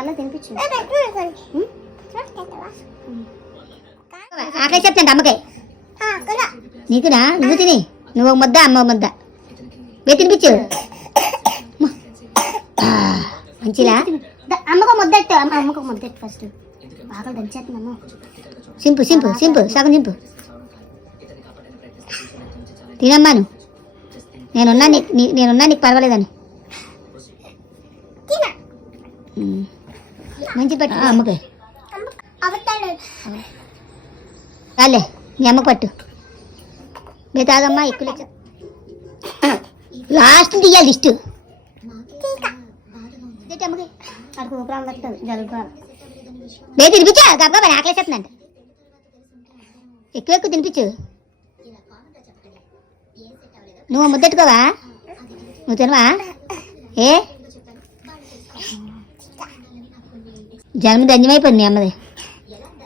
కళ్ళు తినిపించు. ఆకలి చెప్తాండి అమ్మకాయ నీకునా? నువ్వు తిని, నువ్వు ఒక ముద్ద అమ్మ ఒక ముద్ద వే తినిపించు. మంచిలా అమ్మకు ముద్ద ఎట్టు, అమ్మకు ముద్ద ఎట్టు ఫస్ట్. బాగా దంచేస్తున్నాము. సింపు సింపు సింపు సగం సింపు తినమ్మాను. నేనున్నా నీకు పర్వాలేదని. మంచి పట్టు అమ్మకి చాలే, మీ అమ్మకు పట్టు. మీరు తాగమ్మా, ఎక్కువ లాస్ట్ తీయాలి లిస్టు. అమ్మకి అడుగు ఊపిరాలు వస్తుంది, జలుబు. లేదు తినిపించా గబ్బా, మరి ఆకలేసేస్తుందంట. ఎక్కువ ఎక్కువ తినిపించు. నువ్వు ముద్దెట్టుకోవా? నువ్వు తినవా? జన్మ ధన్యమైపోయింది మీ అమ్మది.